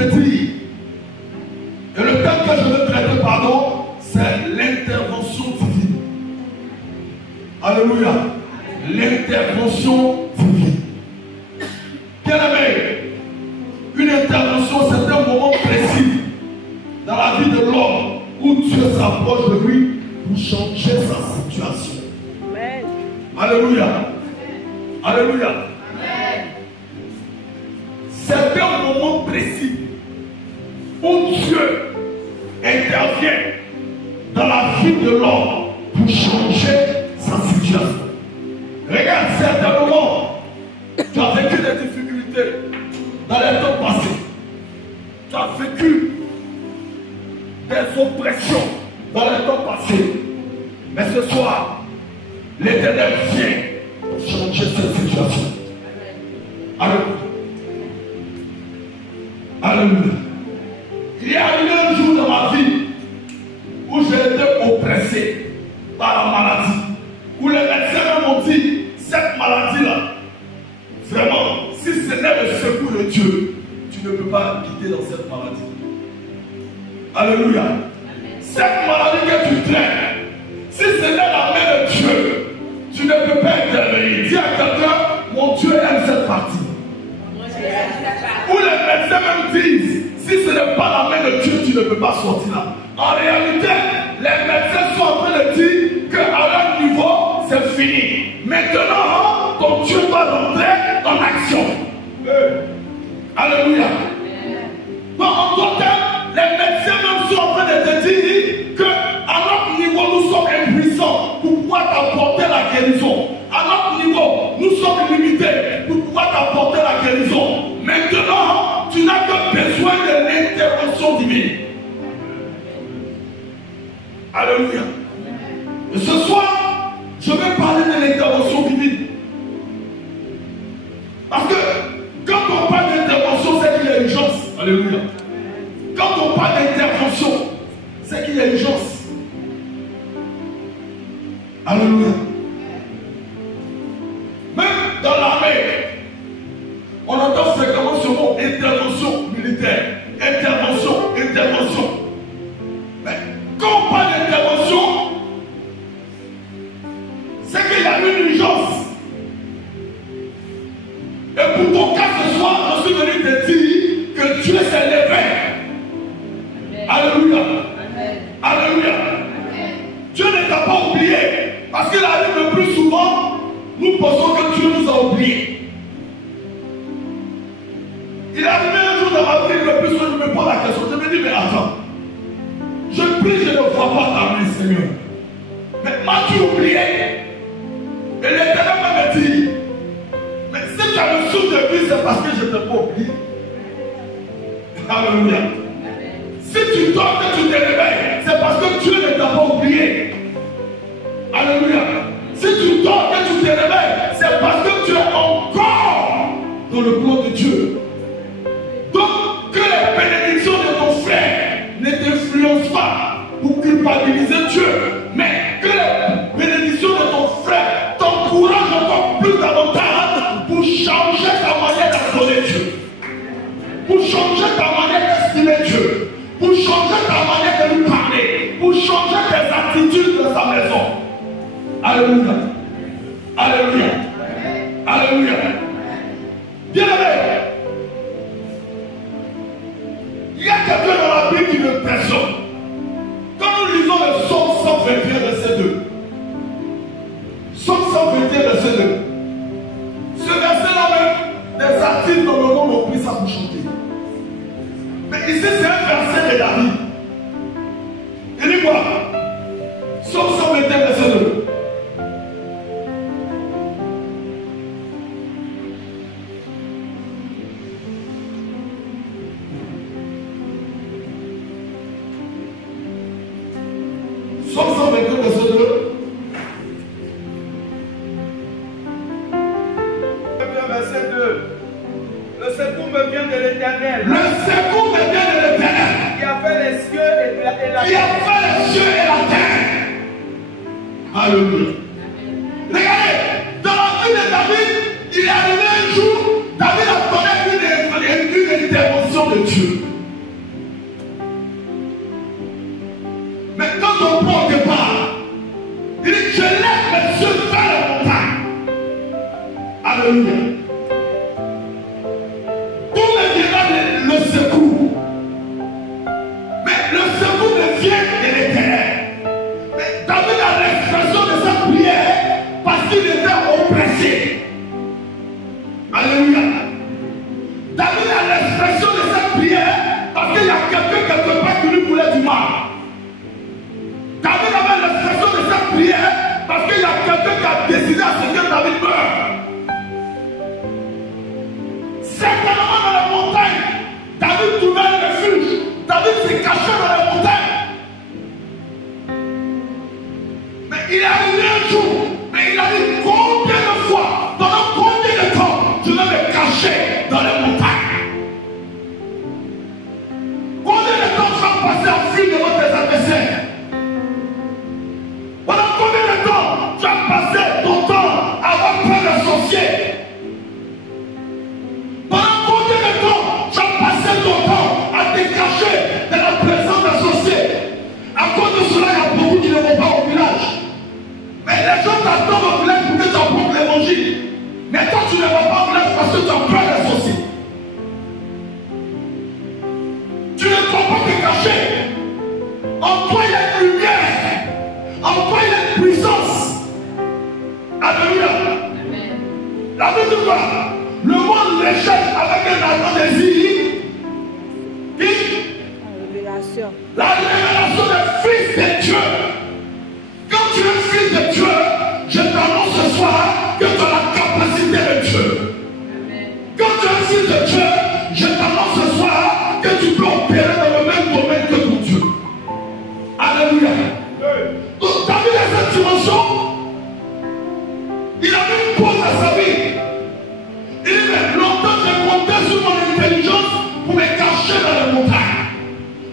te dire, et le thème que je veux traiter, pardon, c'est l'intervention divine. Alléluia. L'intervention divine. Bien-aimé, une intervention, c'est un moment précis dans la vie de l'homme où Dieu s'approche de lui pour changer sa situation. Amen. Alléluia. Alléluia. Amen. C'est un moment précis où Dieu intervient dans la vie de l'homme pour changer sa situation. Regarde, certains moments, tu as vécu des difficultés dans les temps passés. Tu as vécu des oppressions dans les temps passés. Mais ce soir, l'Éternel vient pour changer cette situation. Alléluia. Alléluia. Il y a eu un jour dans ma vie où j'ai été oppressé par la maladie. Où les médecins m'ont dit, cette maladie-là, vraiment, si ce n'est le secours de Dieu, tu ne peux pas quitter dans cette maladie. Alléluia. Cette maladie que tu traînes, si ce n'est la main de Dieu, tu ne peux pas intervenir. Dis à quelqu'un, mon Dieu aime cette partie. Où les médecins même disent, si ce n'est pas la main de Dieu, tu ne peux pas sortir là. En réalité, les médecins sont en train de dire qu'à leur niveau, c'est fini. Maintenant, ton Dieu doit rentrer en action. Alléluia. Donc, en total, les médecins même sont en train de te dire qu'à notre niveau, nous sommes impuissants pour pouvoir t'apporter la guérison. À notre niveau, nous sommes limités pour pouvoir t'apporter la guérison. Maintenant, tu n'as que besoin de l'intervention divine. Alléluia. Et ce soir, je vais parler de l'intervention divine. Parce que quand on parle d'intervention, c'est qu'il y a urgence. Alléluia. Quand on parle d'intervention, c'est qu'il y a urgence. Alléluia. Même dans l'armée, on entend fréquemment ce mot intervention militaire. Intervention. Mais quand on parle d'intervention, c'est qu'il y a une urgence. Et pour ton cas ce soir, je suis venu te dire que Dieu s'est levé. Alléluia. Alléluia. Dieu ne t'a pas oublié. Parce qu'il arrive le plus souvent, nous pensons que Dieu nous a oubliés. Il est arrivé un jour dans ma vie, le plus souvent, je me pose la question. Je me dis, mais attends. Je prie, je ne vois pas ta main, Seigneur. Mais m'as-tu oublié? Et l'Éternel m'a dit, mais si tu as le souffle de vie, c'est parce que je ne t'ai pas oublié. Alléluia. Si tu dors que tu te réveilles, c'est parce que Dieu ne t'a pas oublié. Alléluia. Si tu dors que tu te réveilles, c'est parce que tu es encore dans le plan de Dieu. Donc, que les bénédictions de ton frère ne t'influencent pas pour culpabiliser Dieu, mais que les bénédictions de ton frère t'encouragent encore plus davantage pour changer ta manière d'adorer Dieu, pour changer ta manière d'estimer Dieu, pour changer ta manière de lui parler, pour changer tes attitudes de sa maison. Alléluia. Alléluia. Alléluia. Bien-aimé, il y a quelqu'un dans la Bible qui me passionne. Quand nous lisons le Psaume 121, verset 2. Psaume 121, verset 2. Ce verset-là même, des artistes dans le monde ont pris ça pour chanter. Mais ici, c'est un verset de David. Il dit quoi? Psaume 121, verset 2. Psaume 122, verset 2. Verset 2. Le secours me vient de l'Éternel. Le secours me vient de l'Éternel. Qui a fait les cieux et la terre. Qui a fait les cieux et la terre. Alléluia. Regardez, dans la vie de David, il est arrivé un jour, David a donné une intervention de Dieu. Alléluia. Tout me viendra le secours. Mais le secours me vient de l'Éternel. Mais David a l'expression de sa prière parce qu'il était oppressé. Alléluia. David a l'expression de sa prière parce qu'il y a quelqu'un quelque part qui lui voulait du mal. David avait l'expression de sa prière parce qu'il y a quelqu'un qui a décidé à ce que David meure. Certainement dans la montagne, David trouvait un refuge. David s'est caché dans la montagne. Mais il est arrivé un jour, mais il a dit combien de fois, pendant combien de temps, je vais me cacher dans les montagnes. Combien de temps tu vas passer à fuir devant tes adversaires? Pendant combien de temps tu vas passer ton temps à avoir peur des sorciers? Pendant combien de temps tu vas passer ton temps à te cacher de la présence des sorciers? À cause de cela, il y a beaucoup qui ne vont pas au village. Mais les gens t'attendent au village pour que tu apportes l'évangile. Mais toi, tu ne vas pas au village parce que tu as peur des sorciers. Tu ne dois pas te cacher. En toi, il y a une lumière. En toi, il y a une puissance. Alléluia. La Bible dit quoi? Le monde les cherche avec un ardent désir. La révélation des fils de Dieu. Quand tu es fils de Dieu, je t'annonce ce soir que tu as la capacité de Dieu. Quand tu es fils de Dieu, je t'annonce ce soir que tu peux opérer dans le même domaine que ton Dieu. Alléluia. Donc, tu as vu cette dimension? Il a mis une pause à sa vie. Il dit, longtemps j'ai compté sur mon intelligence pour me cacher dans les montagnes,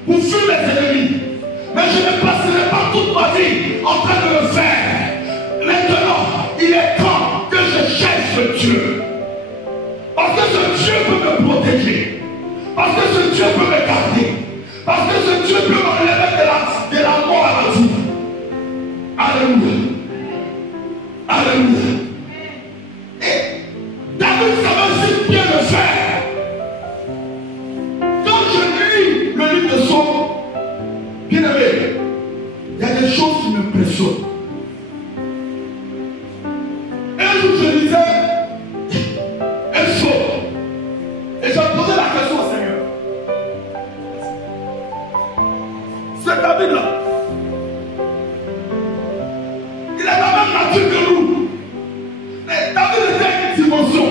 pour fuir les ennemis. Mais je ne passerai pas toute ma vie en train de le faire. Maintenant, il est temps que je cherche Dieu. Parce que ce Dieu peut me protéger. Parce que ce Dieu peut me garder. Parce que ce Dieu peut m'enlever de la mort à la vie. Alléluia. Alléluia. Et David savait aussi bien le faire. Quand je lis le livre de Psaumes, bien aimé, il y a des choses qui m'impressionnent. Un jour, je lisais un psaume et j'ai posé la question au Seigneur. C'est David-là. Il a la même nature que nous. Mais David était une dimension.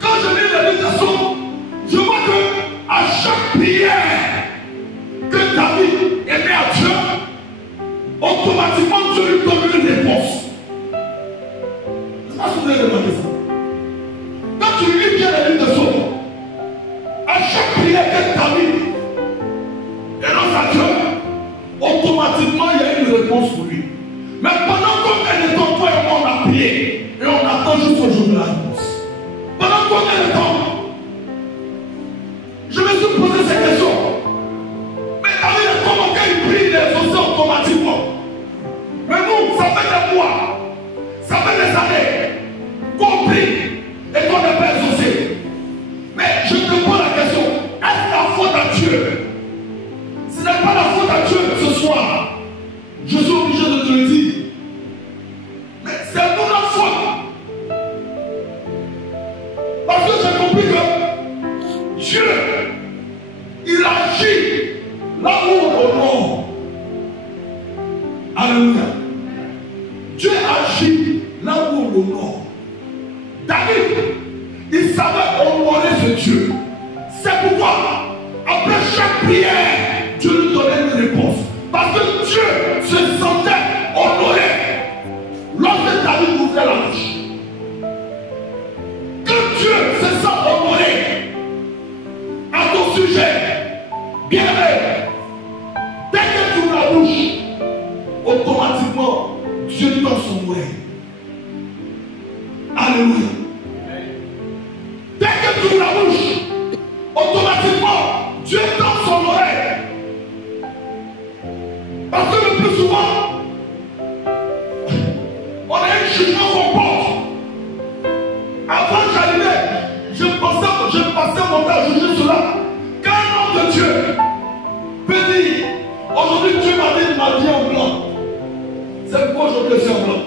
Quand je lis le livre de Psaume, je vois que à chaque prière que David aimait à Dieu, automatiquement Dieu lui donne une réponse. Je ne sais pas si vous avez remarqué ça. Quand tu lis bien le livre de Psaume, à chaque prière que David énonce à Dieu, automatiquement il y a une réponse pour lui. Mais pendant combien de temps toi et moi on a prié et on attend jusqu'au jour de la réponse? Pendant combien de temps? Je me suis posé cette question. Mais David est comment qu'il prie les exaucés automatiquement. Mais nous, ça fait des mois, ça fait des années qu'on prie et qu'on n'est pas exaucé. Mais je te pose la question, est-ce la faute à Dieu? Ce n'est pas la faute à Dieu ce soir. Je suis obligé de te le dire. Mais c'est nous la faute. Parce que j'ai compris que Dieu, il agit là où on honore. Alléluia. Dieu agit là où on honore. David, il savait honorer ce Dieu. C'est pourquoi, après chaque prière, Dieu lui donnait une réponse. Parce que Dieu se sentait honoré lorsque David ouvrait la bouche. Que Dieu se sent honoré à ton sujet, bien aimé, dès que tu ouvres la bouche, automatiquement, Dieu donne son oreille. Alléluia. Dès que tu ouvres la bouche, automatiquement, Dieu donne son oreille. Parce que le plus souvent, on a un jugement qu'on porte commenter à juger cela. Quand un homme de Dieu peut dire, aujourd'hui Dieu m'a dit de m'habiller en blanc. C'est pourquoi aujourd'hui je suis en blanc.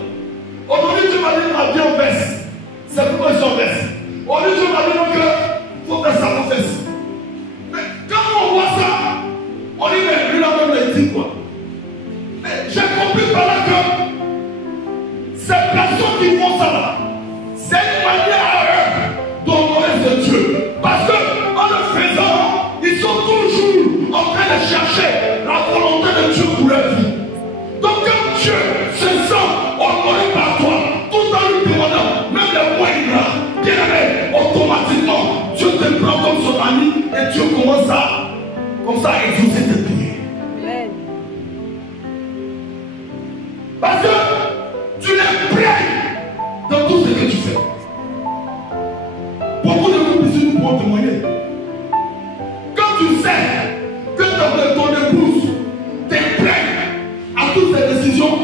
Aujourd'hui Dieu m'a dit de m'habiller en veste. C'est pourquoi je suis en veste. Aujourd'hui Dieu m'a dit donc il faut faire ça en veste. Mais quand on voit ça, on dit mais lui là même il dit quoi. Mais j'ai compris par là que ces personnes qui font ça là, c'est une manière à eux d'honorer ce Dieu. Parce qu'en le faisant, ils sont toujours en train de chercher la volonté de Dieu pour leur vie. Donc quand Dieu se sent honoré par toi, tout en lui demandant, même les moindres, bien aimé, automatiquement, Dieu te prend comme son ami et Dieu commence à, comme ça, à exaucer tes prières. Parce que tu l'imprègnes dans tout ce que tu fais. Beaucoup de couples ici nous pourront témoigner. Quand tu sais que ton épouse t'imprègne à toutes ces décisions,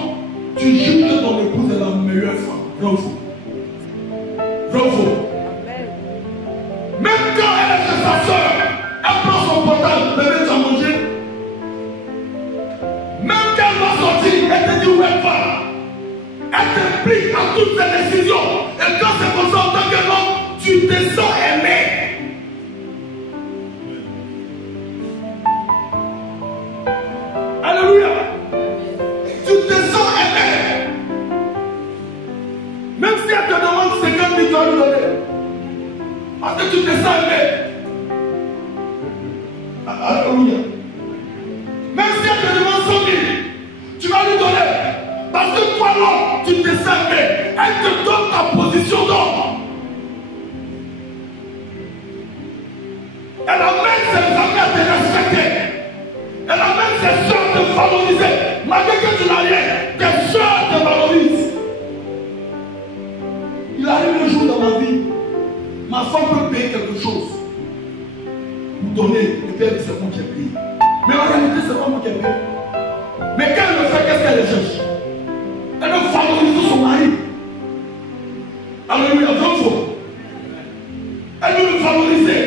tu juges que ton épouse est la meilleure femme. Vrai ou faux? Vrai ou faux? Même quand elle est chez sa soeur, elle prend son portable, bébé, tu as mangé. Même quand elle va sortir, elle te dit où elle va. Elle t'implique à toutes ces décisions. Et quand c'est comme ça, en tant qu'homme, tu te sens aimé. Alléluia. Tu te sens aimé. Même si elle te demande 50 000, tu dois lui donner. Parce que tu te sens aimé. Alléluia. Même si elle te demande 100 000, tu vas lui donner. Parce que toi, non, tu te sens aimé. Elle te donne ta position d'homme. Elle amène ses amis à te respecter. Elle amène ses soeurs à te valoriser. Malgré que tu n'as rien, tes soeurs te valorisent. Il arrive un jour dans ma vie, ma femme peut payer quelque chose. Vous donnez, et puis elle dit c'est moi qui ai payé. Mais en réalité, c'est pas moi qui ai payé. Mais quand elle le fait, qu'est-ce qu'elle cherche? Elle veut valoriser son mari. Alléluia, vrai ou faux? Elle veut le valoriser.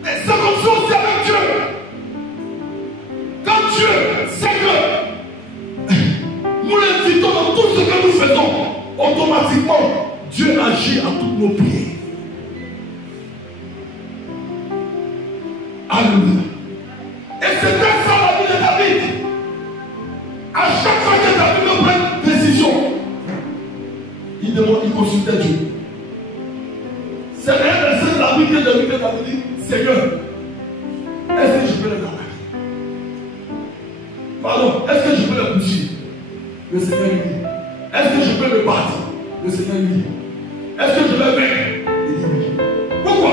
Et c'est comme ça aussi avec Dieu. Quand Dieu sait que nous l'invitons dans tout ce que nous faisons, automatiquement, Dieu agit à toutes nos prières. Alléluia. Et c'était ça la vie de David. À chaque fois que David prend une décision, il demande, il consultait Dieu. C'est rien de ce David que David dit, Seigneur, est-ce que je peux le attaquer? Pardon, est-ce que je peux le pousser? Le Seigneur lui dit. Est-ce que je peux le battre? Le Seigneur lui dit. Est-ce que je vais vaincre? Il dit oui. Pourquoi?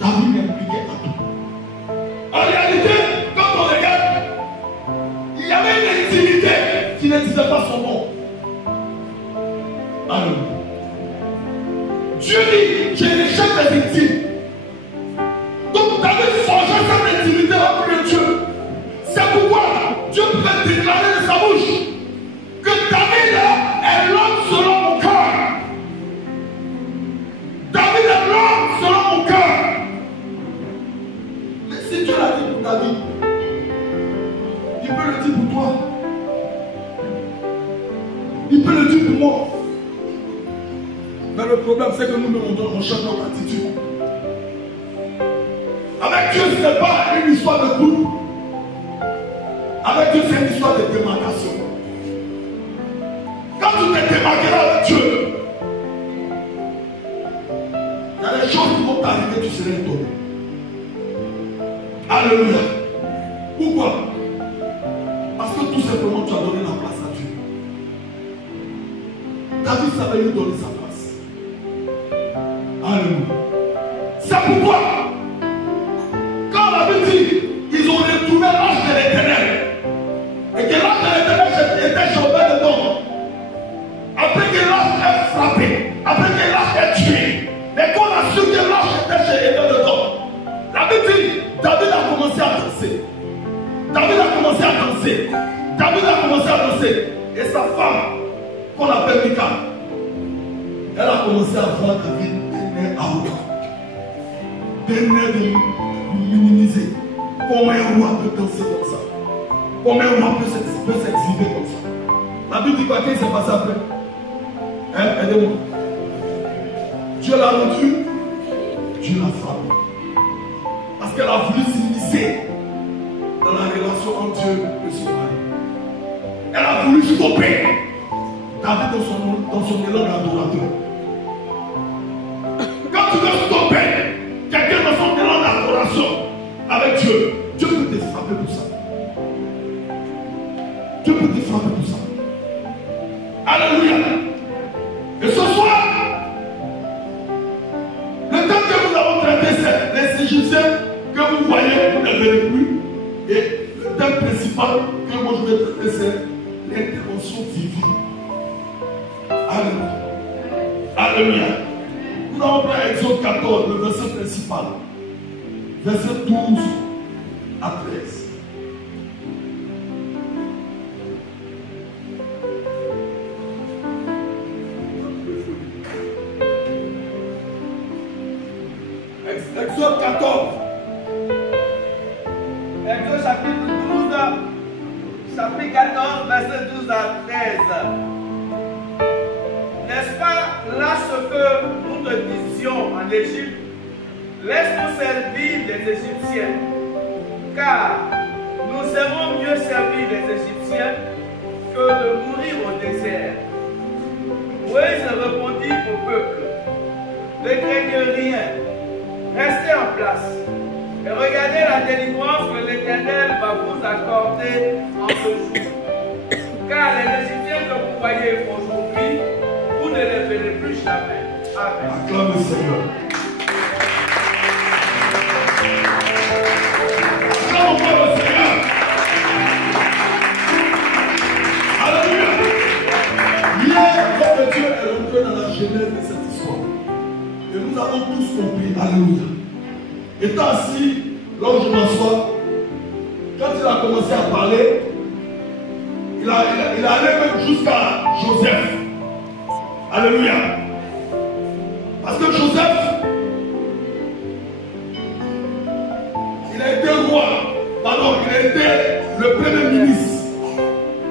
David m'impliquait à tout. En réalité, quand on regarde, il y avait une intimité qui ne disait pas son nom. Alléluia. Dieu dit, je rejette les intimes. Donc David forgeait cette intimité avec Dieu. C'est pourquoi Dieu peut déclarer de sa bouche que David est l'homme selon mon cœur. David est l'homme selon mon cœur. Mais si Dieu l'a dit pour David, il peut le dire pour toi. Il peut le dire pour moi. Mais le problème, c'est que nous-mêmes, on change notre attitude. Avec Dieu, ce n'est pas une histoire de groupe. Avec Dieu, c'est une histoire de démarcation. Quand tu te démarqueras avec Dieu, il y a des choses qui vont t'arriver, tu seras étonné. Alléluia. Pourquoi? Parce que tout simplement, tu as donné la place à Dieu. David savait lui donner sa place. Alléluia. C'est pourquoi, quand la Bible dit, ils ont retourné l'âge de l'Éternel, et que l'âge de l'Éternel était chauffé dedans, après que l'âge est frappé, après que l'âge est tué, et qu'on a su que l'âge était chez dedans, la Bible dit, David a commencé à danser. David a commencé à danser. David a commencé à danser. Et sa femme, qu'on appelle Mika, Elle a commencé à voir David des nez arrogants, des nez de minimiser. Comment un roi peut danser comme ça? Comment un roi peut s'exhiber comme ça? La Bible dit quoi? Qu'est-ce qui s'est passé après? Hein? Aidez-moi. Dieu l'a rendu, Dieu l'a frappé. Parce qu'elle a voulu s'immiscer dans la relation entre Dieu et son mari. Elle a voulu stopper David dans son élan d'adorateur. Quand tu veux stopper quelqu'un dans son élan d'adoration avec Dieu, Dieu peut te frapper pour ça. Dieu peut te frapper pour ça. Alléluia. Et ce soir, le temps que nous avons traité, c'est les Égyptiens que vous voyez, vous ne verrez plus. Et le thème principal que moi je vais traiter, c'est l'intervention divine. Alléluia. Alléluia. Nous avons pris Exode 14, le verset principal. Verset 12 à 13. Exode 14. Exode chapitre 12, chapitre 14, verset 12 à 13. N'est-ce pas là ce que nous te disions en Égypte? Laisse-nous servir les Égyptiens, car nous aimons mieux servir les Égyptiens que de mourir au désert. Moïse répondit au peuple, ne craignez rien, restez en place et regardez la délivrance que l'Éternel va vous accorder en ce jour. Car les Égyptiens que vous voyez aujourd'hui, vous ne les verrez plus jamais. Amen. Acclame le Seigneur. Acclame encore le Seigneur. Alléluia. Hier, quand Dieu est rentré dans la genèse de cette histoire, et nous avons tous compris. Alléluia. Étant assis, là où je m'assois, quand il a commencé à parler, il allait même jusqu'à Joseph. Alléluia. Parce que Joseph, il a été roi, pardon, il a été le premier ministre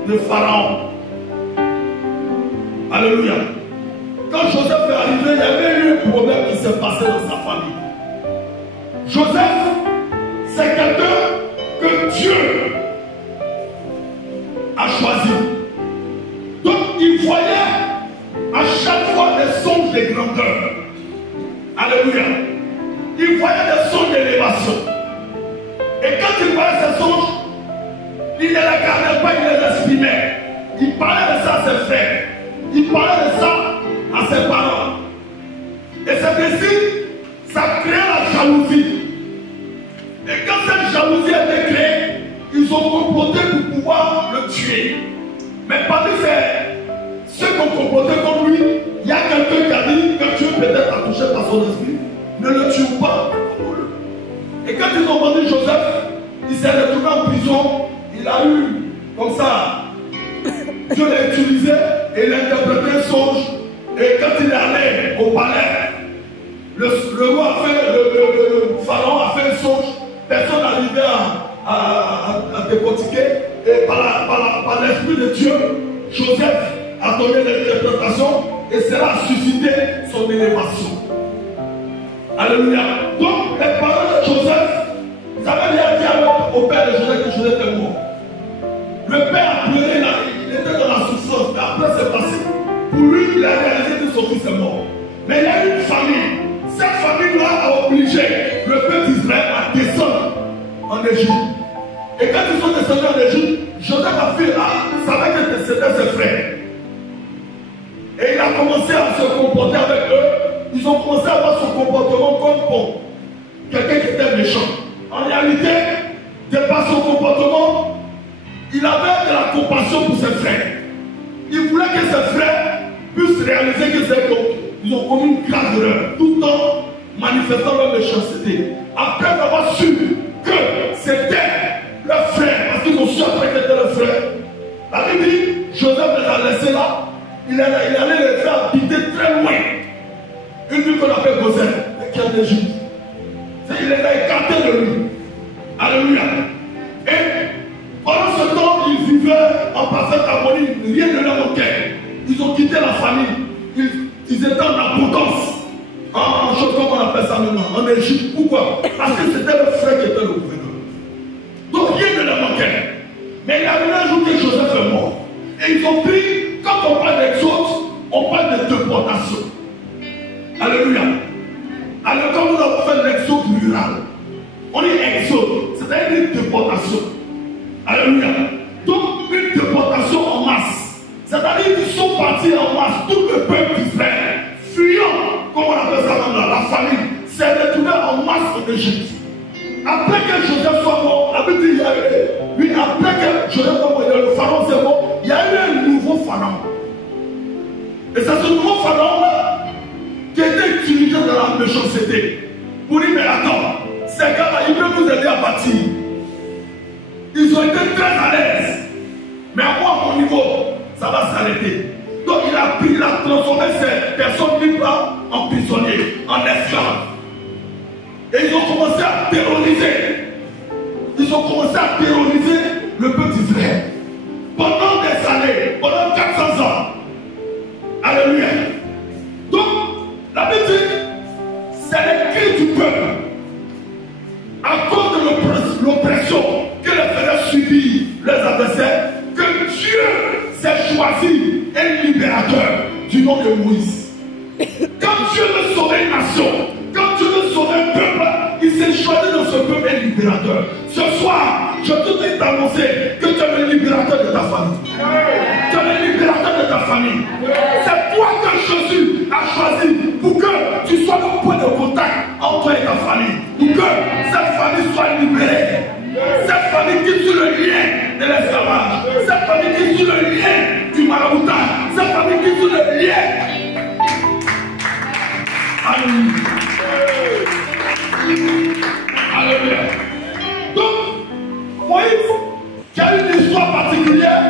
de Pharaon. Alléluia. Quand Joseph est arrivé, il y avait eu un problème qui s'est passé dans sa famille. Joseph, c'est quelqu'un que Dieu a choisi. Donc il voyait à chaque fois des songes de grandeur. Alléluia. Il voyait des songes d'élévation. Et quand il voyait ces songes, il ne les gardait pas, il les exprimait. Il parlait de ça à ses frères. Il parlait de ça à ses parents. Et c'est ainsi, ça créait la jalousie. Et quand cette jalousie a été créée, ils ont comploté pour pouvoir le tuer. Mais parmi ceux qui ont comploté comme lui, il y a quelqu'un qui a dit que Dieu peut-être a touché par son esprit. Ne le tue pas. Et quand ils ont vendu Joseph, il s'est retrouvé en prison. Il a eu, comme ça, Dieu l'a utilisé et il a interprété un songe. Et quand il est allé au palais, le roi a fait, le pharaon a fait un songe. Personne n'arrivait à décortiquer. Et par l'esprit de Dieu, Joseph a donné l'interprétation et cela a suscité son élévation. Alléluia. Donc, les parents de Joseph, ils avaient bien dit au père de Joseph que Joseph était mort. Le père a pleuré, il était dans la souffrance. Mais après, c'est passé. Pour lui, il a réalisé que son fils est mort. Mais il y a une famille. Cette famille-là a obligé le peuple d'Israël à descendre en Égypte. Et quand ils sont descendus en Égypte, Joseph a fait savait que c'était ses frères. Et il a commencé à se comporter avec eux. Ils ont commencé à avoir son comportement comme bon. Quelqu'un qui était méchant. En réalité, de par son comportement, il avait de la compassion pour ses frères. Il voulait que ses frères puissent réaliser que c'est donc. Ils ont commis une grave erreur, tout en manifestant leur méchanceté. Après avoir su que c'était leur frère, parce qu'ils ont su après que c'était leur frère, la Bible dit, Joseph les a laissés là, il allait les faire habiter très loin. Une ville qu'on appelle Gozen, qui est en Égypte. Il les a écartés de lui. Alléluia. Et pendant ce temps, ils vivaient en parfaite harmonie. Rien ne leur manquait. Ils ont quitté la famille. Ils étaient en abondance. En chose comme on appelle ça maintenant, en Égypte. Pourquoi? Parce que c'était le frère qui était le gouverneur. Donc rien ne leur manquait. Mais il y a eu un jour que Joseph est mort. Et ils ont pris, quand on parle d'exode, on parle de déportation. Alléluia. Alors quand nous avons fait l'exode rural, on dit exode, c'est-à-dire une déportation. Alléluia. Donc une déportation en masse. C'est-à-dire qu'ils sont partis en masse, tout le peuple d'Israël, fuyant, comme on appelle ça dans la famille, s'est retrouvé en masse en Égypte. Après que Joseph soit mort, la Bible dit, il y a eu, oui, après que Joseph soit mort, le pharaon s'est mort, il y a eu un nouveau pharaon. Et c'est ce nouveau pharaon-là qui était utilisé dans la méchanceté. Pour dire, mais attends, ces gars-là, ils peuvent nous aider à bâtir. Ils ont été très à l'aise. Mais à moi, à mon niveau, ça va s'arrêter. Donc il a transformé ces personnes libres en prisonniers, en esclaves. Et ils ont commencé à terroriser. Ils ont commencé à terroriser le peuple d'Israël. Pendant des années, pendant 400 ans. Alléluia. Donc, la Bible dit, c'est les cris du peuple. À cause de l'oppression que les faisaient subir les adversaires, que Dieu s'est choisi un libérateur du nom de Moïse. Quand Dieu veut sauver une nation, quand Dieu veut sauver un peuple, il s'est choisi dans ce peuple un libérateur. Ce soir, je te dis d'annoncer que tu es le libérateur de ta famille. Tu es le libérateur de ta famille. C'est toi que Jésus a choisi pour que tu sois le point de contact entre toi et ta famille. Pour que cette famille soit libérée. Cette famille qui est sur le lien de l'esclavage. Cette famille qui est sur le lien du maraboutage. Cette famille qui est sur le lien. Alléluia. Alléluia. Donc, Moïse, qui a une histoire particulière,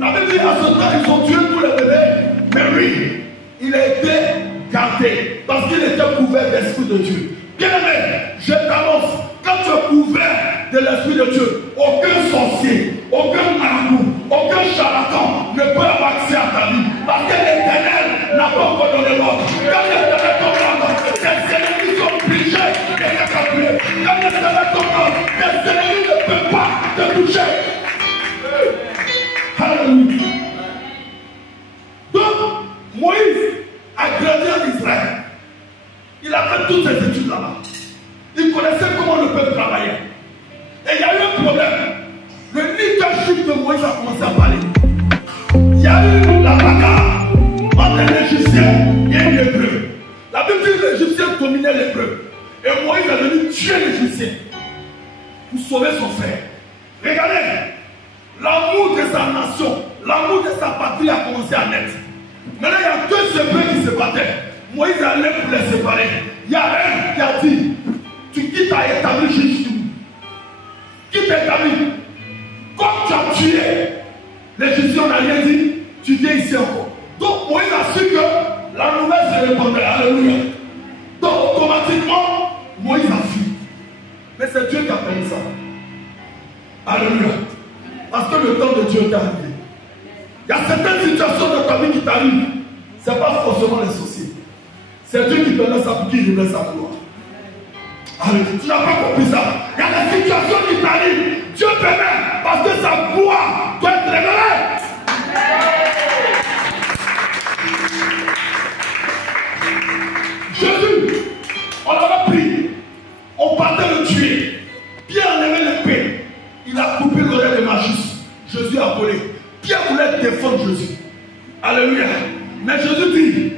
la Bible dit à ce temps, ils ont tué tous les bébés, mais lui, il a été gardé parce qu'il était couvert d'esprit de Dieu. Bien aimé, je t'annonce, quand tu es couvert de l'esprit de Dieu, aucun sorcier, aucun marabout, aucun charlatan ne peut avoir accès à ta vie. Parce que l'Éternel n'a pas encore donné l'ordre. Quand l'Éternel commande, tes ennemis sont obligés de t'accomplir. Quand l'Éternel commande, tes ennemis ne peuvent pas te toucher. Alléluia. Donc, Moïse a grandi en Israël. Il a fait toutes ses études là-bas. Il connaissait comment le peuple travaillait. Et il y a eu un problème. Le leadership de Moïse a commencé à parler. Il y a eu la bagarre entre un Égyptien et un Hébreu. La Bible dit que l'Égyptien dominait l'Hébreu. Et Moïse est venu tuer l'Égyptien pour sauver son frère. Regardez, l'amour de sa nation, l'amour de sa patrie a commencé à naître. Maintenant, il y a deux Hébreux qui se battaient. Moïse est allé pour les séparer. Il y a un qui a dit, tu quittes à établir Jésus. Quitte ta vie. Comme tu as tué l'Égyptien, n'a rien dit, tu viens ici encore. Donc Moïse a su que la nouvelle se répandait. Alléluia. Donc automatiquement, Moïse a fui. Mais c'est Dieu qui a permis ça. Alléluia. Parce que le temps de Dieu est arrivé. Il y a certaines situations de ta vie qui t'arrivent. Ce n'est pas forcément les sorciers. C'est Dieu qui permet ça pour qu'il révèle sa gloire. Alléluia. Tu n'as pas compris ça. Il y a des situations qui t'arrivent. Dieu permet parce que sa gloire doit être révélée. Jésus, on l'avait pris. On partait le tuer. Pierre enlevait l'épée. Il a coupé l'oreille de Malchus. Jésus a volé. Pierre voulait défendre Jésus. Alléluia. Mais Jésus dit,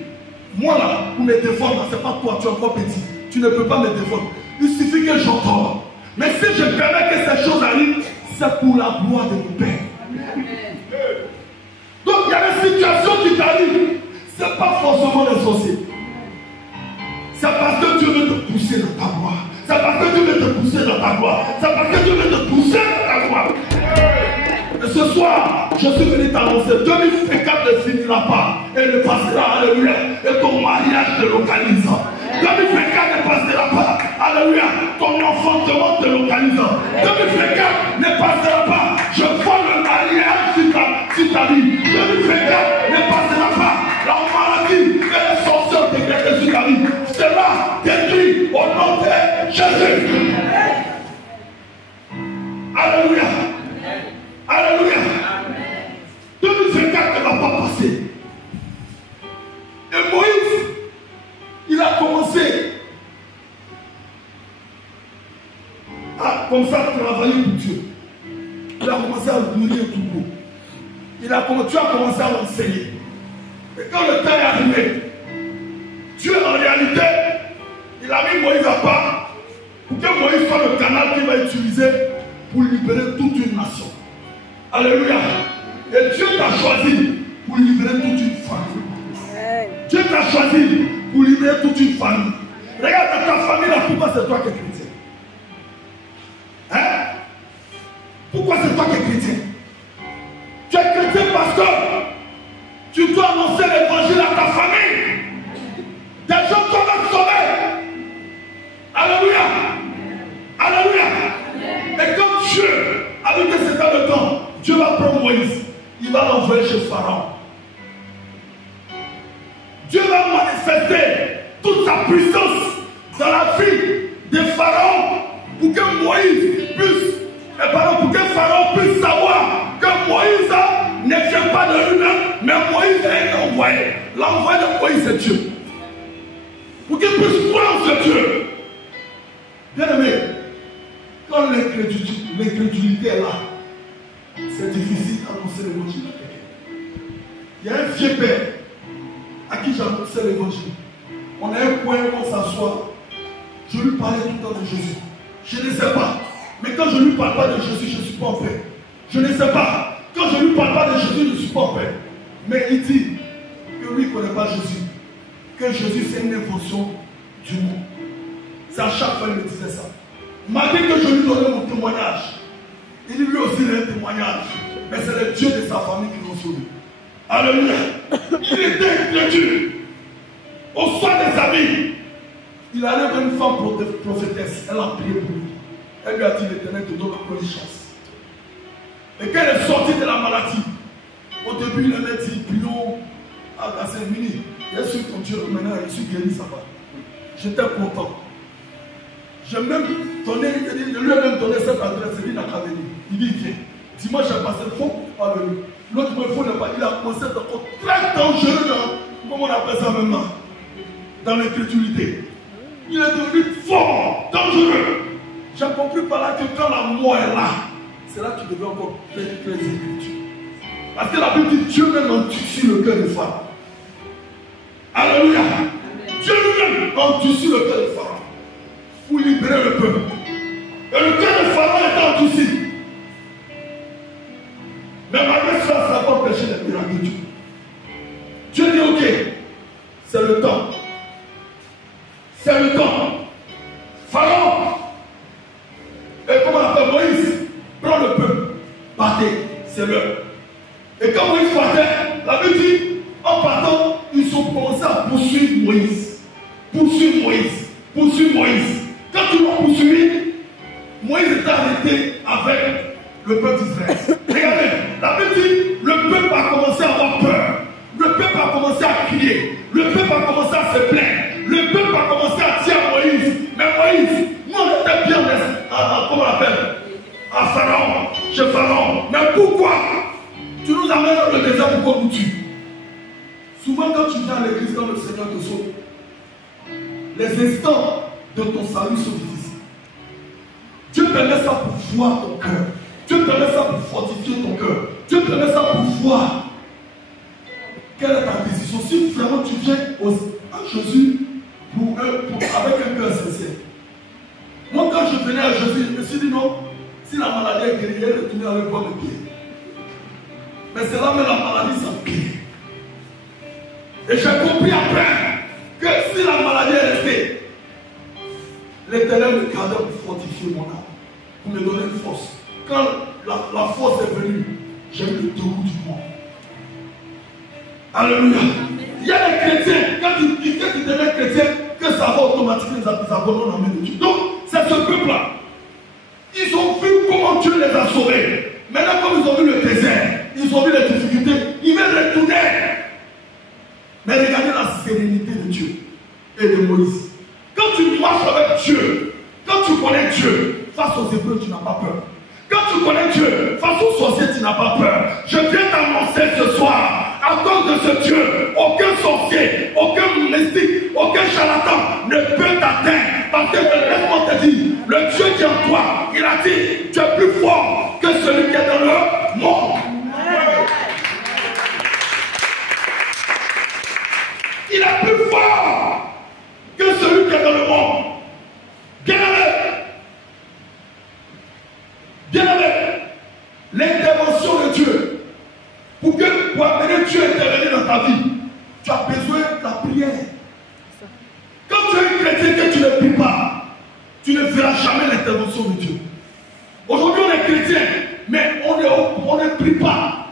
moi là, pour me défendre, ce n'est pas toi, tu es encore petit. Tu ne peux pas me défendre. Il suffit que j'entende. Mais si je permets que ces choses arrivent, c'est pour la gloire de mon Père. Donc il y a des situations qui t'arrivent. Ce n'est pas forcément les sorciers. C'est parce que Dieu veut te pousser dans ta gloire. C'est parce que Dieu veut te pousser dans ta gloire. C'est parce que Dieu veut te pousser dans ta gloire. Et ce soir, pas. Je suis venu t'annoncer. 2024 ne finira pas. Et ne passera, alléluia. Et ton mariage te localise. 2024 ne passera pas. Alléluia. Ton enfantement te localise. 2024 ne passera pas. Je vois le mariage sur ta vie. 2024 ne passera pas. La maladie et les sorcières décrétées sur ta vie. Cela détruit au nom de Jésus. Alléluia. Alléluia. 2024 ne va pas passer. Et Moïse, il a commencé à, comme ça, travailler pour Dieu. Il a commencé à nourrir tout le monde. Tu as commencé à l'enseigner. Et quand le temps est arrivé, Dieu en réalité, il a mis Moïse à part pour que Moïse soit le canal qu'il va utiliser pour libérer toute une nation. Alléluia. Et Dieu t'a choisi pour libérer toute une famille. Dieu t'a choisi pour libérer toute une famille. Regarde ta famille là, pourquoi c'est toi qui es chrétien? Hein? Pourquoi c'est toi qui es chrétien? Tu es chrétien parce que tu dois annoncer l'évangile à ta famille. Des gens doivent être sauvés. Alléluia. Alléluia. Et quand Dieu a vu que c'était le temps, Dieu va prendre Moïse. Il va l'envoyer chez Pharaon. Dieu va manifester toute sa puissance dans la vie de Pharaon pour que Moïse puisse, pour que Pharaon puisse savoir que Moïse ne vient pas de lui-même, mais Moïse est un envoyé. L'envoyé de Moïse, c'est Dieu. Pour qu'il puisse croire en ce Dieu. Bien aimé, quand l'incrédulité est là, c'est difficile d'annoncer l'évangile à quelqu'un. Il y a un vieux père à qui j'annonçais l'évangile. On a un coin où on s'assoit. Je lui parlais tout le temps de Jésus. Je ne sais pas. Mais quand je ne lui parle pas de Jésus, je ne suis pas en paix. Je ne sais pas. Quand je ne lui parle pas de Jésus, je ne suis pas en paix. Mais il dit que lui ne connaît pas Jésus. Que Jésus, c'est une invention du monde. C'est à chaque fois qu'il me disait ça. Malgré que je lui donnais mon témoignage, il dit lui aussi il a un témoignage. Mais c'est le Dieu de sa famille qui l'ont sauvé. Alléluia. Il était incrédule. Au soir des amis, il allait vers une femme prophétesse. Elle a prié pour lui. Elle lui a dit l'Éternel te donne encore une chance. Et quand elle est sortie de la maladie, au début il avait dit prions à Saint-Mini. Je suis ton Dieu, maintenant je suis guéri, ça va. J'étais content. J'ai même donné, je lui ai même donné cette adresse, il n'a qu'à venir. Il dit viens. Dimanche j'ai passé, il faut pas venir. L'autre il faut ne pas. Il a commencé à être très dangereux dans, comment on appelle ça maintenant, dans l'incrédulité. Il est devenu fort, dangereux. J'ai compris par là que quand la mort est là, c'est là que tu deviens encore très incrédule. Parce que la Bible dit Dieu même endurcit le cœur des femmes. Alléluia. Dieu lui-même endurcit le cœur des Pharaon pour libérer le peuple. Et le cœur de Pharaon est endurci. Mais malgré cela, ça n'a pas empêché les miracles de Dieu. Dieu dit ok, c'est le temps. C'est le temps. Pharaon, et comment on appelle Moïse, prend le peuple, partez, c'est l'heure. Et quand Moïse partait, la Bible dit, en partant, ils ont commencé à poursuivre Moïse. Poursuivre Moïse. Poursuivre Moïse. Quand ils l'ont poursuivi, Moïse était arrêté avec le peuple d'Israël. Regardez, la Bible dit, le peuple a commencé à avoir peur. Le peuple a commencé à crier. Le peuple a commencé à se plaindre. Le peuple a commencé à dire à Moïse, mais Moïse, nous on était bien comment on appelle, à Pharaon, chez Pharaon. Mais pourquoi tu nous amènes dans le désert pour qu'on nous tue? Souvent quand tu viens à l'église, quand le Seigneur te sauve, les instants de ton salut sont difficiles. Dieu permet ça pour voir ton cœur. Dieu permet ça pour fortifier ton cœur. Dieu permet ça pour voir quelle est ta décision. Si vraiment tu viens à Jésus avec un cœur sincère. Moi quand je venais à Jésus, je me suis dit non, si la maladie est guérie, elle est retournée avec moi de pied. Mais c'est là que la maladie s'empire. Et j'ai compris après que si la maladie est restée, l'Éternel me gardait pour fortifier mon âme, pour me donner une force. Quand la force est venue, J'aime le dégoût du monde. Alléluia. Il y a des chrétiens, quand tu deviens chrétien, que ça va automatiquement les abandonner dans la main de Dieu. Donc, c'est ce peuple-là. Ils ont vu comment Dieu les a sauvés. Maintenant, comme ils ont vu le désert, ils ont vu les difficultés, ils veulent retourner. Mais regardez la sérénité de Dieu et de Moïse. Quand tu marches avec Dieu, quand tu connais Dieu, face aux Hébreux, tu n'as pas peur. Quand tu connais Dieu, face aux sorciers, tu n'as pas peur. Je viens t'annoncer ce soir, à cause de ce Dieu, aucun sorcier, aucun mystique, aucun charlatan ne peut t'atteindre. Parce que laisse-moi te dire, le Dieu qui est en toi, il a dit, tu es plus fort que celui qui est dans le monde. Il est plus fort que celui qui est dans le monde. Bien-aimé, l'intervention de Dieu, pour amener Dieu à intervenir dans ta vie, tu as besoin de la prière. Quand tu es un chrétien que tu ne pries pas, tu ne verras jamais l'intervention de Dieu. Aujourd'hui, on est chrétien, mais on ne prie pas.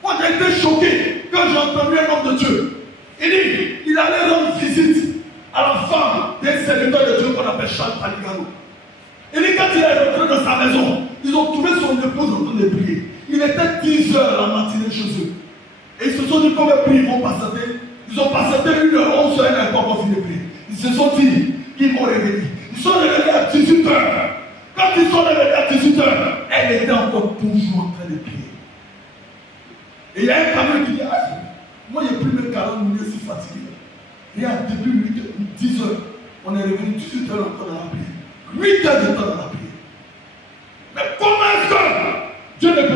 Moi, j'ai été choqué quand j'ai entendu un homme de Dieu. Il allait rendre visite à la femme d'un serviteur de Dieu qu'on appelle Charles Paligano. Et quand il est rentré dans sa maison, ils ont trouvé son épouse en train de prier. Il était 10 heures la matinée chez eux. Et ils se sont dit, comme ils vont passer. Ils ont passé 1 heure, 11 heures, ils n'avaient pas encore fini de prier. Ils se sont dit qu'ils vont réveiller. Ils sont réveillés à 18 heures. Quand ils sont réveillés à 18 heures, elle était encore toujours en train de prier. Et il y a un camion qui dit, ah, moi j'ai pris mes 40 minutes, je suis fatigué. Et depuis 10 heures, on est revenu 18 heures encore dans la prière. 8 heures de temps dans la prière. Mais comment est-ce que Dieu ne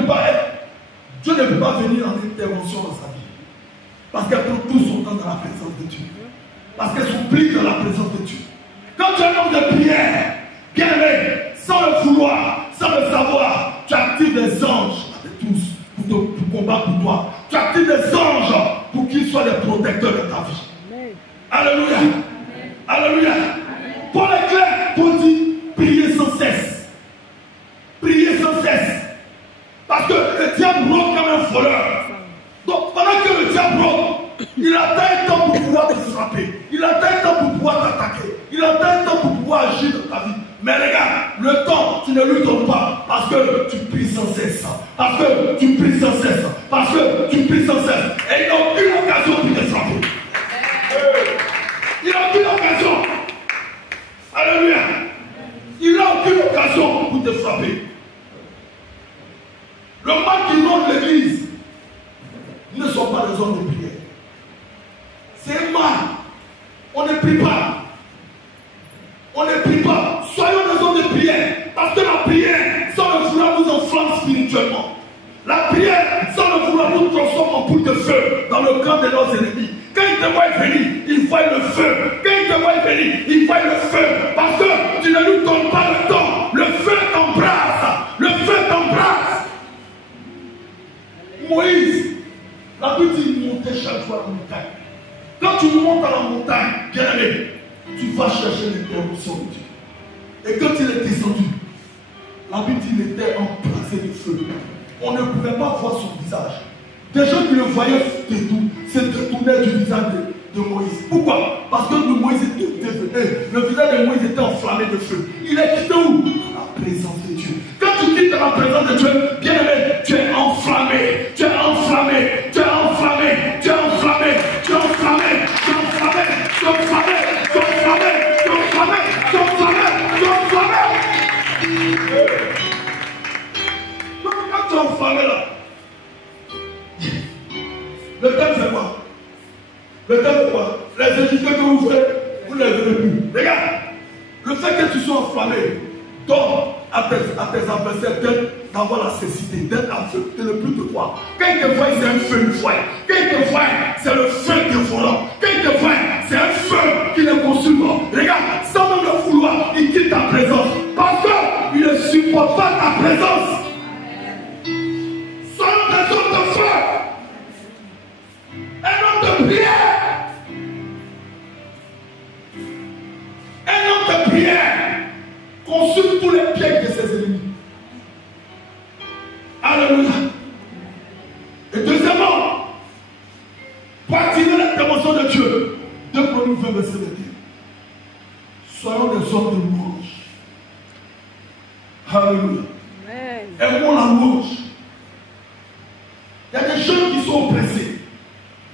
peut pas venir en intervention dans sa vie? Parce qu'elle prend tout son temps dans la présence de Dieu. Parce qu'elle s'oublie dans la présence de Dieu. Quand tu es un homme de prière, bien aimé, sans le vouloir, sans le savoir, tu actives des anges avec tous pour combattre pour toi. Tu actives des anges pour qu'ils soient les protecteurs de ta vie. Amen. Alléluia. Amen. Alléluia. Paul est clair, Paul dit, priez sans cesse. Priez sans cesse. Parce que le diable rôde comme un voleur. Donc pendant que le diable rôde, il attend un temps pour pouvoir te frapper. Il attend un temps pour pouvoir t'attaquer. Il attend un temps pour pouvoir agir dans ta vie. Mais regarde, le temps, tu ne lui donnes pas. Parce que tu pries sans cesse. Parce que tu pries sans cesse. Parce que tu pries sans cesse. Et il n'a aucune occasion pour te frapper. Il n'a aucune occasion. Alléluia. Il n'a aucune occasion pour te frapper. Le mal qui ronde l'église ne sont pas des hommes de prière. C'est un mal. On ne prie pas. On ne prie pas. Soyons des hommes de prière. Parce que la prière, sans le vouloir, nous enflamme spirituellement. La prière, sans le vouloir, nous transforme en boule de feu dans le camp de nos ennemis. Quand ils te voient venir, ils voient le feu. Quand ils te voient venir, ils voient le feu. Parce que tu ne lui donnes pas le temps. Le feu t'embrasse. Le feu t'embrasse. Moïse, la Bible dit monter chaque fois à la montagne. Quand tu montes à la montagne, bien aimé, tu vas chercher l'intervention de Dieu. Et quand il est descendu, la Bible dit qu'il était embrasé de feu. On ne pouvait pas voir son visage. Des gens qui le voyaient se détournaient du visage de Moïse. Pourquoi? Parce que le visage de Moïse était enflammé de feu. Il est quitté où? Dans la présence de Dieu. Quand tu quittes la présence de Dieu, bien aimé, tu es enflammé. Tu es enflammé. Tu es enflammé. Tu es enflammé. Tu es enflammé. Tu es enflammé. Tu es enflammé. Tu es enflammé. Tu es enflammé. Tu es enflammé. Tu es enflammé. Quand tu es enflammé là, le thème c'est quoi? Le thème c'est quoi? Les Égyptiens que vous faites, vous ne les verrez plus. Regarde, le fait que tu sois enflammé donne à tes adversaires d'avoir la cécité, d'être aveugle, de ne plus te voir. Quand ils te voient, c'est un feu, une fois. Quand ils te voient, c'est le feu dévorant. Quand ils te voient, c'est un feu qui les consume. Regarde, sans même le vouloir, ils quittent ta présence. Parce qu'ils ne supportent pas ta présence. Soyons des hommes de feu. Un homme de prière. Un homme de prière consume tous les pièges de ses ennemis. Alléluia. besoin de louange. Alléluia. Aimons la louange. Il y a des gens qui sont oppressés.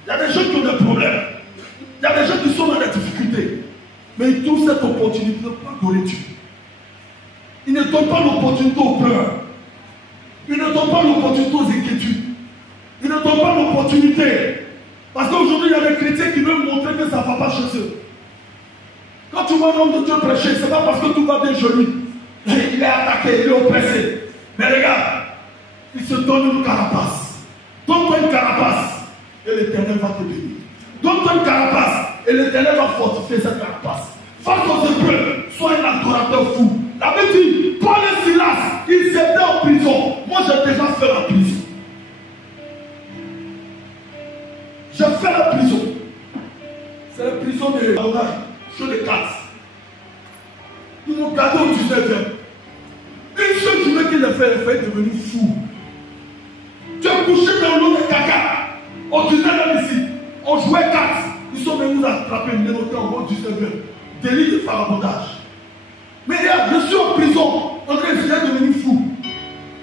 Il y a des gens qui ont des problèmes. Il y a des gens qui sont dans des difficultés. Mais ils trouvent cette opportunité pour adorer Dieu. Ils ne donnent pas l'opportunité aux pleurs. Ils ne donnent pas l'opportunité aux inquiétudes. Ils ne donnent pas l'opportunité. Parce qu'aujourd'hui, il y a des chrétiens qui veulent montrer que ça ne va pas chez eux. Quand tu vois un homme de Dieu prêcher, ce n'est pas parce que tout va bien chez lui. Il est attaqué, il est oppressé. Mais regarde, il se donne une carapace. Donne-toi une carapace et l'Éternel va te bénir. Donne-toi une carapace et l'Éternel va fortifier cette carapace. Face aux épreuves, sois un adorateur fou. La Bible dit, Paul et Silas, ils étaient en prison. Moi, j'ai déjà fait la prison. J'ai fait la prison. C'est la prison de Laurage, sur les 4. Ils m'ont gardé au 19e. Une seule journée qu'il a fait, il est devenu fou. Tu as couché dans l'eau de caca. Au 19e ici, on jouait 4. Ils sont venus nous attraper, nous noter au 19e. Délit de farabondage. Mais regarde, je suis en prison. André, je suis devenu fou.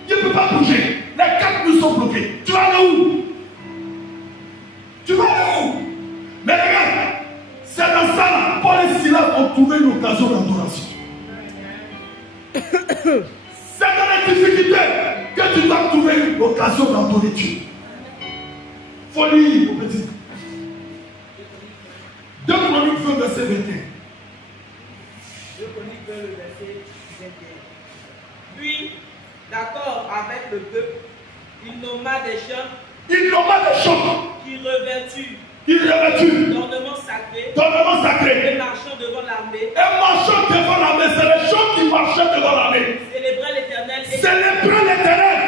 Il ne peut pas bouger. Les 4 nous sont bloqués. Tu vas aller où? Tu vas aller où? Mais regarde, c'est dans ça là, Paul et Silas ont trouvé une occasion d'adoration. C'est dans les difficultés que tu dois trouver une occasion d'adorer Dieu. Folie, mon petit. 2 Chroniques 20, verset 21. 2 Chroniques 20, verset 21. Puis, d'accord avec le peuple, il nomma des chants. Il nomma des chants. Qui revêtut. D'ornements sacrés. D'ornements sacrés. Et marchant devant l'armée. Et marchant devant l'armée. C'est les chants qui marchaient devant l'armée. Célébrait l'Éternel. Célébrait l'Éternel.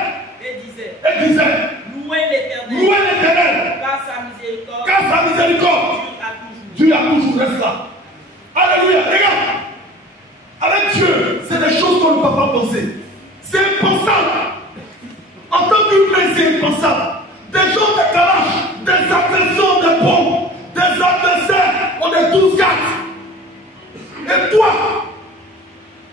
Et disait. Louez l'Éternel. Louez l'Éternel. Car sa miséricorde. Car sa miséricorde. Dieu a toujours. Reste là. Alléluia. Regarde. Avec Dieu, c'est des choses qu'on ne peut pas penser. C'est impensable. En tant qu'humain, c'est impensable. Des gens de calages, des adversaires de pommes, des adversaires, on est tous 4. Et toi,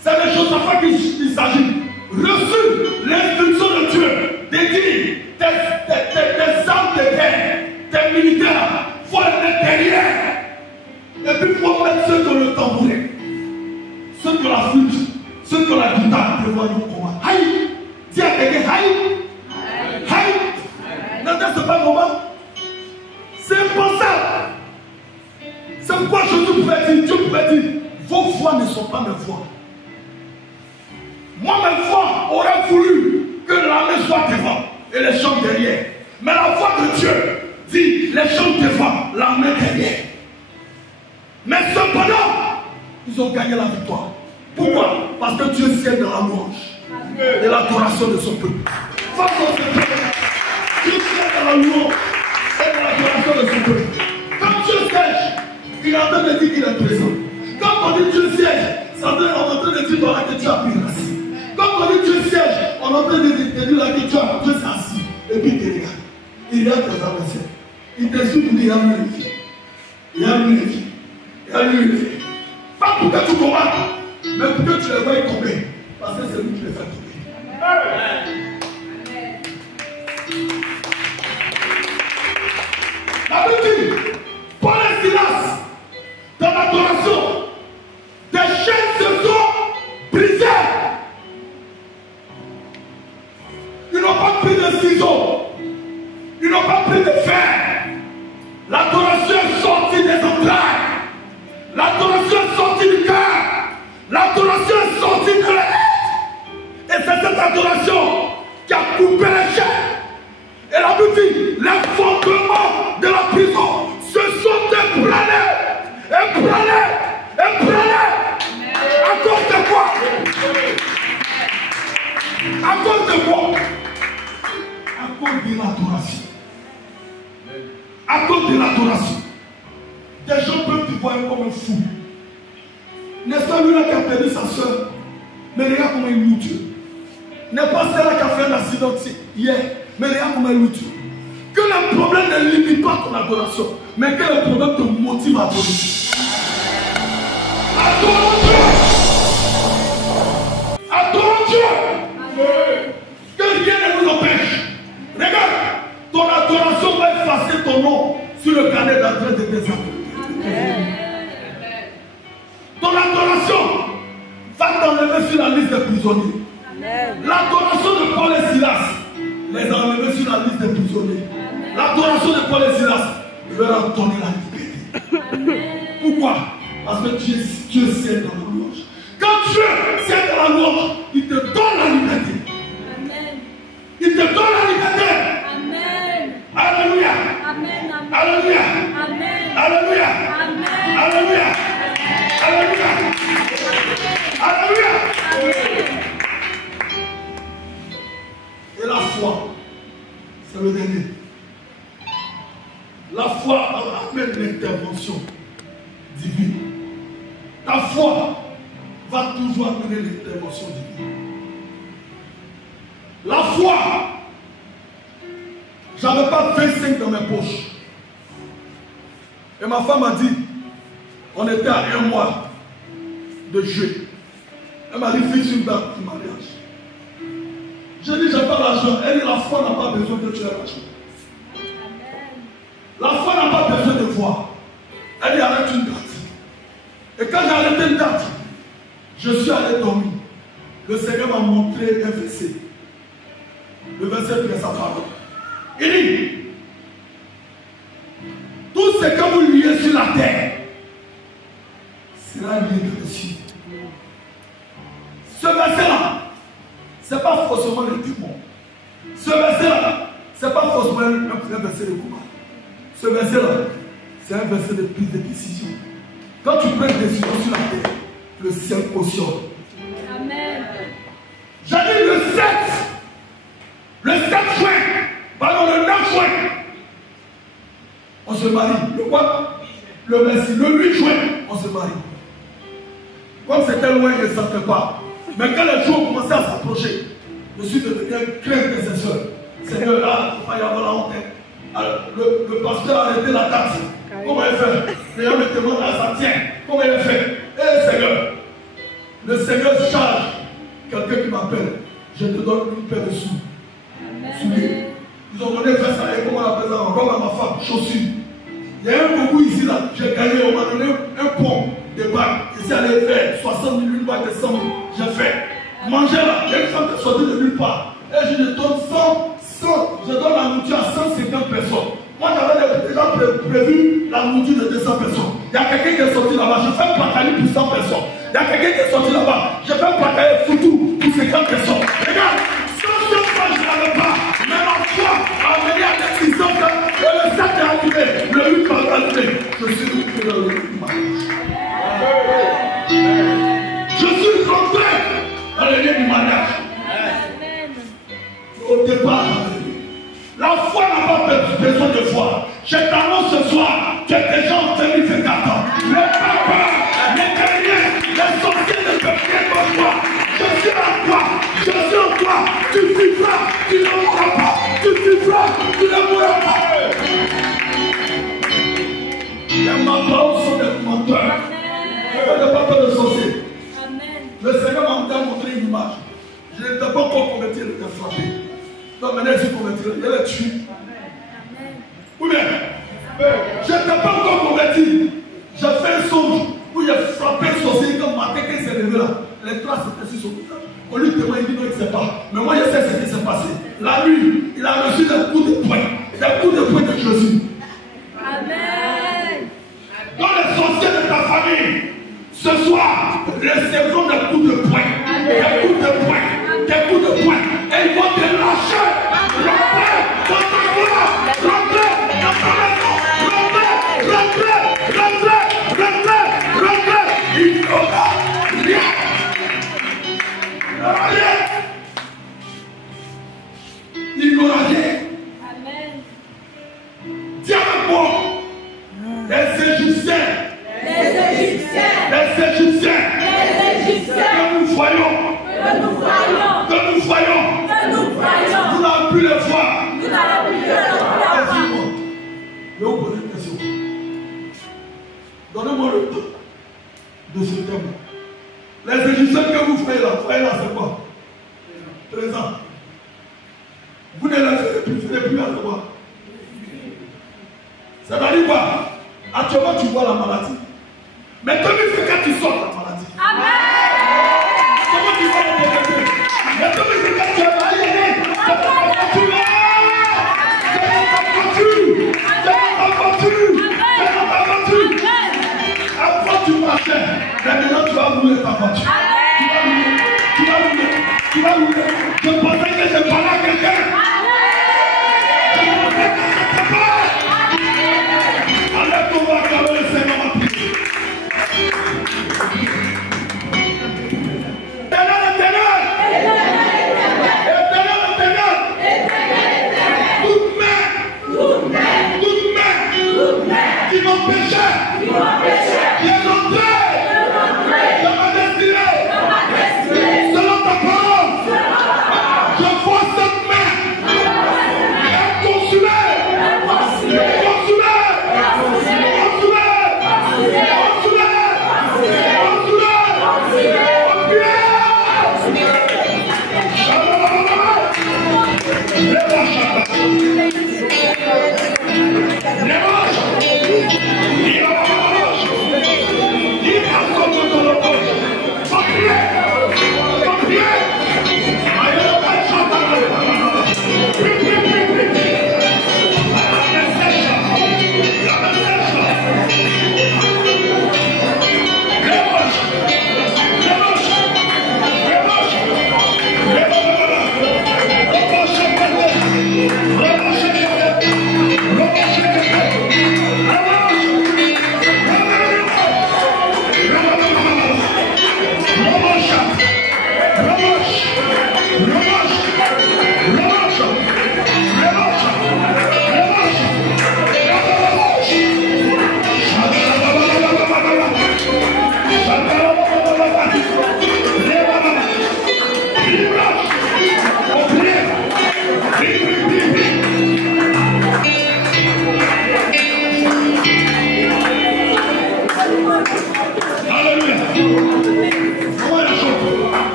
c'est des choses afin qu'il s'agit. Reçu l'instruction de Dieu, de dire des armes de guerre, des militaires, il faut les derrière. Et puis il faut mettre ceux qui ont le tambourin, ceux qui ont la flûte, ceux qui ont la guitare, pour voir nous comment. Aïe! Dis à quelqu'un, aïe! Aïe! Non, ce n'est pas normal. C'est impensable. C'est pourquoi Jésus pouvait dire, Dieu pouvait dire, vos voix ne sont pas mes voix. Moi, mes voix auraient voulu que l'armée soit devant et les chants derrière. Mais la voix de Dieu dit, les chants devant, l'armée derrière. Mais cependant, ils ont gagné la victoire. Pourquoi? Parce que Dieu siège dans la louange et l'adoration de son peuple. Face au peuple. Dieu siège dans la louange et dans l'adoration de son peuple. Quand Dieu siège, il est en train de dire qu'il est présent. Quand on dit Dieu siège, c'est en train de dire dans la que tu as pris assis. Quand on dit Dieu siège, on est en train de dire là que tu as Dieu assis. Et puis il te regarde. Il regarde tes adversaires. Il te suit pour dire il y a une vie. Il y a une vie. Il y a une vie. Pas pour que tu combattes, mais pour que tu les vois tomber. Parce que c'est lui qui les fait tomber. Amen. La Bible dit, Paul et Silas, dans l'adoration, des chaînes se sont brisées. Ils n'ont pas pris de ciseaux. Ils n'ont pas pris de fer. L'adoration est sortie des entrailles. L'adoration est sortie du cœur. L'adoration est sortie de l'aide. Et c'est cette adoration qui a coupé les chaînes. Et la Bible dit, les fondements de la prison se sont ébranlés. Ébranlés. Ébranlés. À cause de quoi? À cause de quoi? À cause de l'adoration. À cause de l'adoration. Des gens peuvent te voir comme un fou. N'est-ce pas lui là qui a perdu sa soeur? Mais regarde comment il loue Dieu. N'est pas celle-là qui a fait un accident hier. Mais regarde comment il loue Dieu. Que le problème ne limite pas ton adoration, mais que le problème te motive à adorer Dieu. Adore Dieu. Regarde, ton adoration va effacer ton nom sur le carnet d'adresse de tes enfants. Ton adoration va t'enlever sur la liste des prisonniers. L'adoration de Paul et Silas les a enlevés sur la liste des prisonniers. L'adoration de Paul et Silas leur a donné la liberté. Pourquoi? Parce que Dieu sait dans la louange. Quand Dieu sait dans la louange, il te donne la liberté. Il te donne la liberté. Alléluia. Alléluia. Alléluia. Alléluia. Alléluia. Alléluia. Et la foi, c'est le dernier. La foi amène l'intervention divine. Ta foi va toujours amener l'intervention divine. La foi, j'avais pas 25 dans mes poches. Et ma femme m'a dit, on était à 1 mois de juillet. Elle m'a dit, fixe une date du mariage. J'ai dit, j'ai pas l'argent. Elle dit, la foi n'a pas besoin de tuer l'argent. La foi n'a pas besoin de voir. Elle dit, arrête une date. Et quand j'ai arrêté une date, je suis allé dormir. Le Seigneur m'a montré un verset. Le verset de sa parole. Il dit, tout ce que vous liez sur la terre sera lié dans les cieux. Ce verset-là, ce n'est pas forcément le démon. Ce verset-là, ce n'est pas forcément un verset de combat. Ce verset-là, c'est un verset de prise de décision. Quand tu prends une décision sur la terre, le ciel cautionne. Amen. J'ai dit le 7 juin, pardon, le 9 juin, on se marie. Le quoi? Le 8 juin, on se marie. Comme c'était loin, je ne sentais pas. Mais quand les jours ont commencé à s'approcher, je suis devenu un craint intercesseur. Seigneur, là, il faut pas y avoir la honte. Alors, le pasteur a arrêté la date. Comment il fait? Les gens me demandent, ça tient. Comment il fait? Eh Seigneur, le Seigneur charge quelqu'un qui m'appelle. Je te donne une paire de sous. Souliers. Ils ont donné vers ça. Et comment on appelle ça? Comme à ma femme, chaussures. Il y a un beaucoup ici là. J'ai gagné, on m'a donné un pont de bac. Ici, elle est faite 60 000, une bac de 100 000. J'ai fait. Manger là. Il y a une femme qui est sortie de nulle part. Et je lui donne 100. Je donne la nourriture à 150 personnes. Moi, j'avais déjà prévu la nourriture de 200 personnes. Il y a quelqu'un qui est sorti là-bas. Je fais un placali pour 100 personnes. Il y a quelqu'un qui est sorti là-bas. Je fais un placali photo pour 50 personnes. Regarde, ce fois, je n'avais pas. Mais ma foi a amené à des décisions que le 7 est arrivé. Le 8 va arriver. Je suis rentré dans le mariage. Je suis rentré dans le lieu du mariage. Au départ, la foi n'a pas besoin de foi. Je t'annonce ce soir que des gens ont tenu 24 ans. Le papa, les terriens, les sorciers ne peuvent rien contre toi. Je suis en toi, je suis en toi. Tu vivras, tu ne mourras pas. Tu vivras, tu ne mourras pas. Les menteurs sont des menteurs. Je n'ai pas peur de sorcier. Le Seigneur m'a montré une image. Je n'étais pas encore converti, il était frappé. Non, maintenant, je suis converti. Il est tué. Ou bien, je n'étais pas encore converti. J'ai fait un songe où il a frappé un sorcier comme matin qu'il s'est levé là. Les traces étaient sur son visage. On lui demande, il dit non, il ne sait pas. Mais moi, je sais ce qui s'est passé. La nuit, il a reçu des coups de poing. Des coups de poing de Jésus. Amen. Dans les sorciers de ta famille, ce soir, recevront des coups de poing. Des coups de poing. Des coups de poing. Et ils vont te lâcher. Rentrez dans ta voie. Rentrez dans ta maison. Rentrez, rentrez, rentrez, rentrez, rentrez. Il n'y aura rien. Il n'y aura rien. Il n'y aura rien. Amen. Dis avec moi. Les Égyptiens. Les Égyptiens. Les Égyptiens. Les Égyptiens. Que nous voyons. Que nous voyons. Que nous voyons. Que nous voyons. Vous n'avez plus le voir. Vous n'avez plus le voir. Je vais vous poser une question. Donnez-moi le temps de ce thème. Les Égyptiens que vous voyez là, c'est quoi? Présent. Vous ne les verrez plus. Actuellement, tu vois la maladie. Mais 2024, tu sors de la maladie. Amen. Comment tu vois la pauvreté? Mais 2024, tu es marié. Tu es dans ta voiture. Avant, tu marchais. Mais maintenant, tu vas rouler ta voiture. Tu vas rouler. Je pensais que je parlais à quelqu'un. Je pensais que c'était pas. Allez, on va acclamer le Seigneur à prier. Qui m'empêchait bien d'entrer dans ma destinée. Selon ta parole, je vois cette main consumée.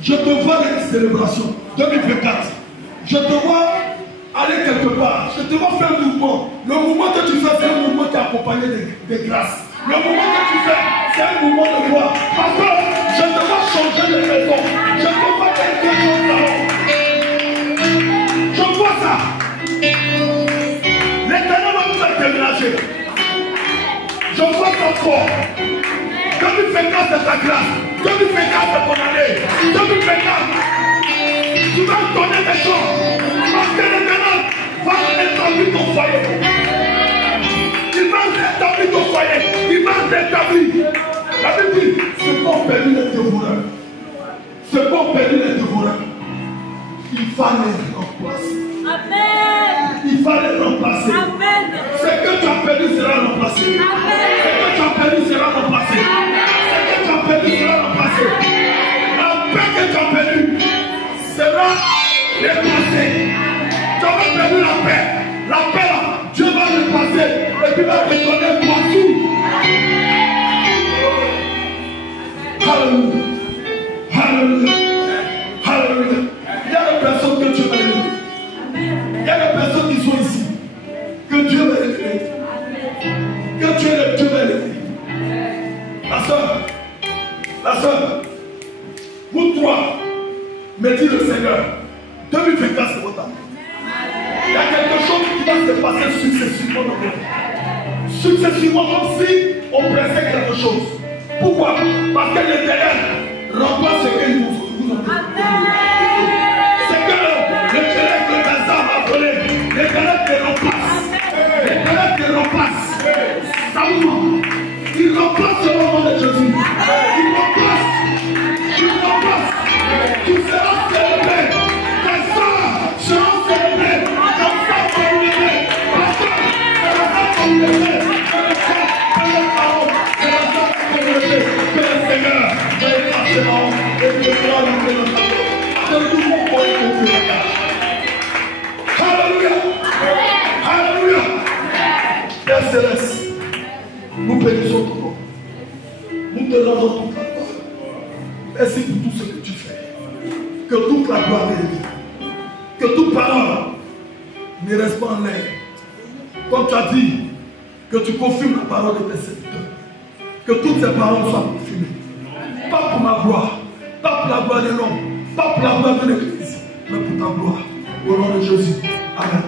Je te vois dans une célébration 2024. Je te vois aller quelque part. Je te vois faire un mouvement. Le mouvement que tu fais, c'est un mouvement qui est accompagné de grâce. Le mouvement que tu fais, c'est un mouvement de gloire. Parce que je te vois changer de maison. Je te vois quelque chose là-haut. Je vois ça. L'éternel va nous faire déménager. Je vois ça fort. 2024, c'est ta grâce. 2024, c'est ton année. 2024, tu vas donner des choses. Parce que l'éternel va rétablir ton foyer. Il va rétablir ton foyer. Il va rétablir. La Bible dit, c'est pas perdu les dévoreurs. C'est pas perdu les dévoreurs. Il va les remplacer. Amen. Il va les remplacer. Amen. Ce que tu as perdu sera remplacé. Amen. Ce que tu as perdu sera remplacé. Ce que tu as perdu sera remplacé. La paix que tu as perdue sera remplacée. Tu as perdu la paix. La paix là, Dieu va remplacer et puis va te donner partout. Alléluia. Alléluia. Alléluia. Il y a des personnes que Dieu va aider. Il y a des personnes qui sont ici. Que Dieu va aider. Que Dieu va aider. La soeur, vous trois, me dit le Seigneur, 2024 c'est votre année. Il y a quelque chose qui va se passer successivement dans votre vie. Successivement, comme si on pressait quelque chose. Pourquoi? Parce que l'Éternel remplace ce qu'il vous a donné. C'est que l'Éternel que les hommes ont appelé, l'Éternel te remplace. L'Éternel te remplace. Salement. Il remplace le nom de Jésus. Il remplace. Il remplace. Tu seras célébré. Tes soeurs seront célébrées. Tes soeurs seront célébrées. C'est la soeur communauté. Que le Seigneur veuille passer en haut et que toi dans le tableau. Que tout le monde pourrait conclure la tâche. Alléluia. Alléluia. Père Céleste, nous bénissons ton nom. Nous te rendons toute la gloire. Merci pour tout ce que tu fais. Que toute la gloire t'est liée. Que toute parole ne reste pas en l'air. Comme tu as dit, que tu confirmes la parole de tes serviteurs. Que toutes ces paroles soient confirmées. Pas pour ma gloire, pas pour la gloire de l'homme, pas pour la gloire de l'Église, mais pour ta gloire. Au nom de Jésus. Amen.